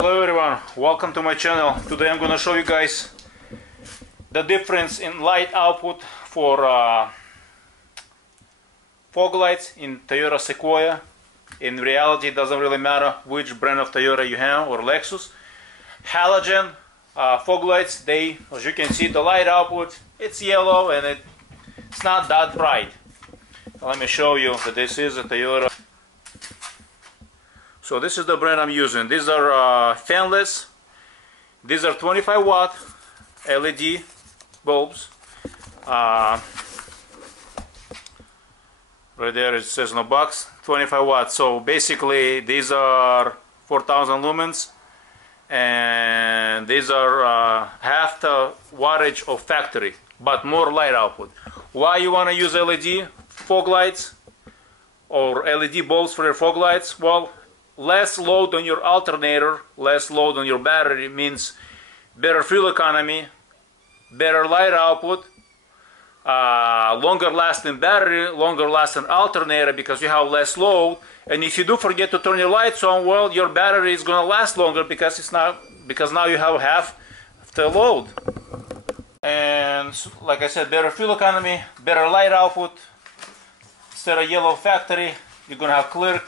Hello everyone, welcome to my channel. Today I'm going to show you guys the difference in light output for fog lights in Toyota Sequoia. In reality, it doesn't really matter which brand of Toyota you have or Lexus. Halogen fog lights, as you can see, the light output, it's yellow and it's not that bright. Let me show you that this is a Toyota. So this is the brand I'm using. These are fanless. These are 25 watt LED bulbs. Right there it says no box, 25 watts. So basically these are 4000 lumens, and these are half the wattage of factory, but more light output. Why you want to use LED fog lights or LED bulbs for your fog lights? Well, less load on your alternator, less load on your battery means better fuel economy, better light output, longer lasting battery, longer lasting alternator because you have less load. And if you do forget to turn your lights on, well, your battery is going to last longer because now you have half the load. And like I said, better fuel economy, better light output. Instead of yellow factory, you're going to have clear,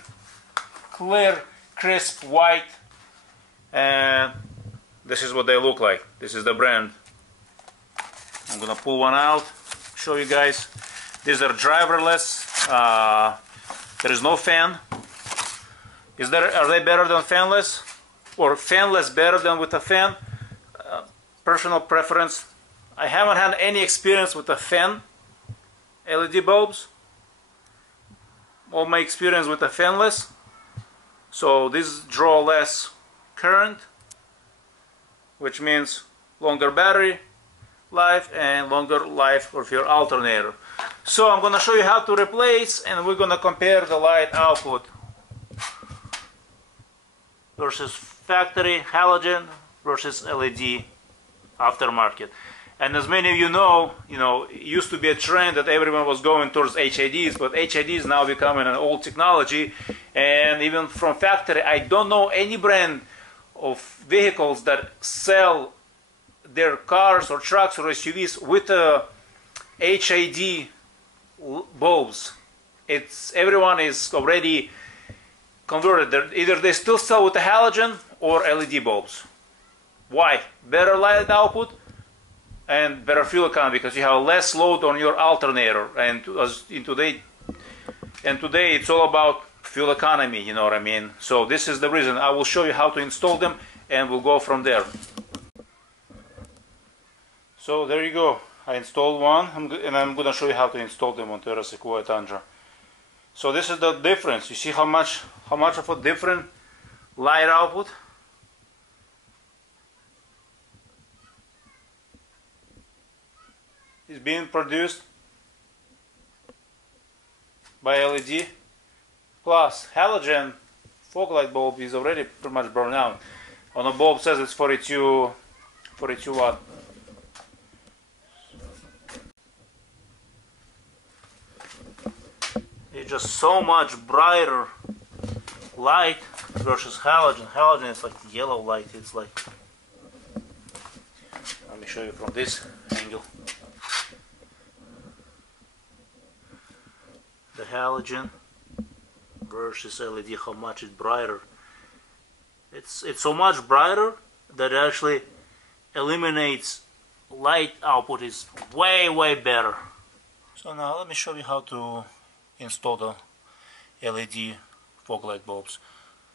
crisp white, and this is what they look like. This is the brand. I'm gonna pull one out, show you guys. These are driverless. There is no fan. Are they better than fanless, or fanless better than with a fan? Personal preference. I haven't had any experience with a fan LED bulbs. All my experience with the fanless. So these draw less current, which means longer battery life and longer life of your alternator. So I'm going to show you how to replace, and we're going to compare the light output versus factory halogen versus LED aftermarket. And as many of you know, it used to be a trend that everyone was going towards HIDs, but HID is now becoming an old technology. And even from factory, I don't know any brand of vehicles that sell their cars or trucks or SUVs with HID bulbs. Everyone is already converted. Either they still sell with the halogen or LED bulbs. Why? Better light output and better fuel economy because you have less load on your alternator. And today it's all about fuel economy, you know what I mean? So this is the reason. I will show you how to install them and we'll go from there. So there you go. I installed one, and I'm going to show you how to install them on Toyota Sequoia Tundra. So this is the difference. You see how much of a different light output? Is being produced by LED. Plus halogen fog light bulb is already pretty much burned out. On the bulb says it's 42 watt. It's just so much brighter light versus halogen. Halogen is like yellow light. It's like, let me show you from this angle. The halogen versus LED, how much it's brighter. It's so much brighter that it actually eliminates light output is way better. So now let me show you how to install the LED fog light bulbs.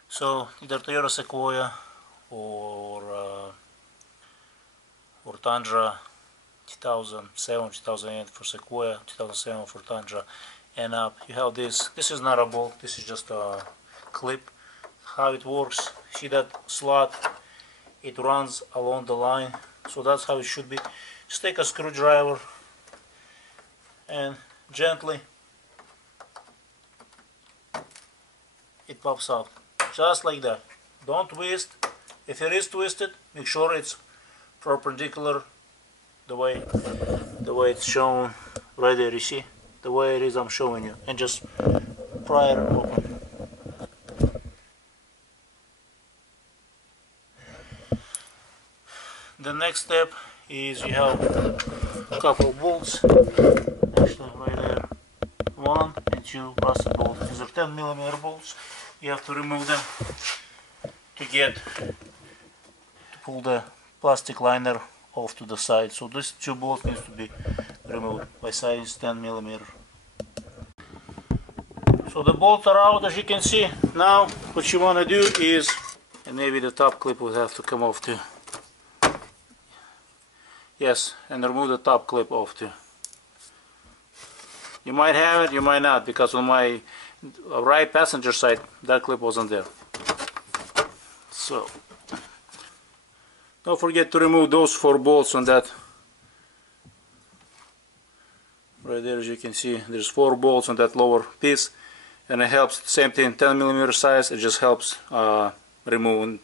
So either Toyota Sequoia or Tundra 2007, 2008 for Sequoia, 2007 for Tundra. And you have this. This is not a bulb. This is just a clip. How it works? See that slot? It runs along the line. So that's how it should be. Just take a screwdriver and gently it pops out, just like that. Don't twist. If it is twisted, make sure it's perpendicular the way it's shown right there. You see? The way it is, I'm showing you, and just pry it open. The next step is you have a couple of bolts, actually right there, 1 and 2 rusted bolts. These are 10mm bolts. You have to remove them to pull the plastic liner off to the side. So these 2 bolts needs to be removed by size 10mm. So the bolts are out, as you can see. Now what you want to do is, and maybe the top clip will have to come off too. Yes, and remove the top clip off too. You might have it, you might not, because on my right passenger side that clip wasn't there. So don't forget to remove those 4 bolts on that. Right there, as you can see, there's 4 bolts on that lower piece, and it helps. Same thing, 10mm size. It just helps removing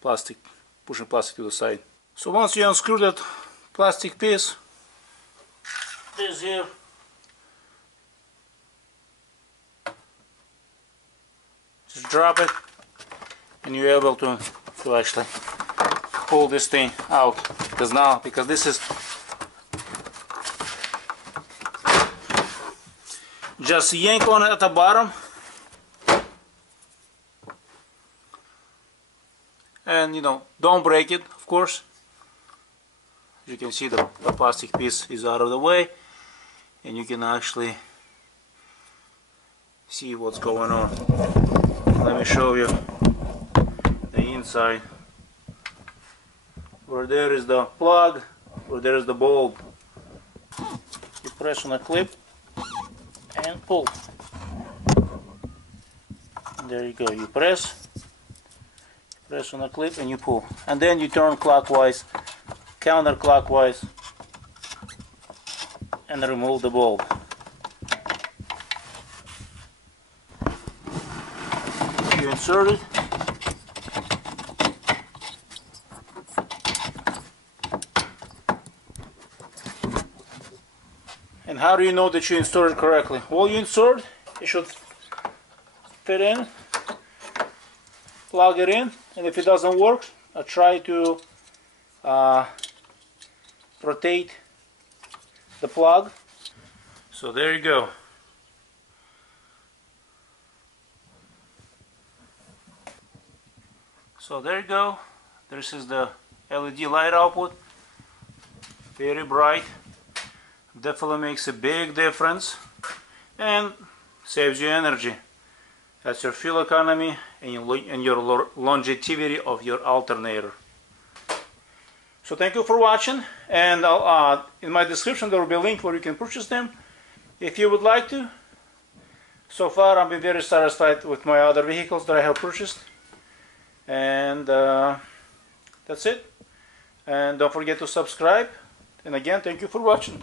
plastic, pushing plastic to the side. So once you unscrew that plastic piece, this here, just drop it, and you're able to actually pull this thing out. Because this is just yank on it at the bottom, and don't break it, of course. As you can see, the plastic piece is out of the way, and you can actually see what's going on. Let me show you the inside. Where there is the plug, where there is the bulb, you press on a clip and pull. And there you go. You press on a clip and you pull, and then you turn clockwise, counterclockwise, and remove the bulb. You insert it, and how do you know that you insert it correctly? Well, you insert, it should fit in, plug it in, and if it doesn't work, I try to rotate the plug. So there you go. So there you go. This is the LED light output. Very bright. Definitely makes a big difference and saves you energy. That's your fuel economy and your longevity of your alternator. So thank you for watching, and in my description there will be a link where you can purchase them if you would like to. So far I've been very satisfied with my other vehicles that I have purchased, and that's it. And don't forget to subscribe, and again, thank you for watching.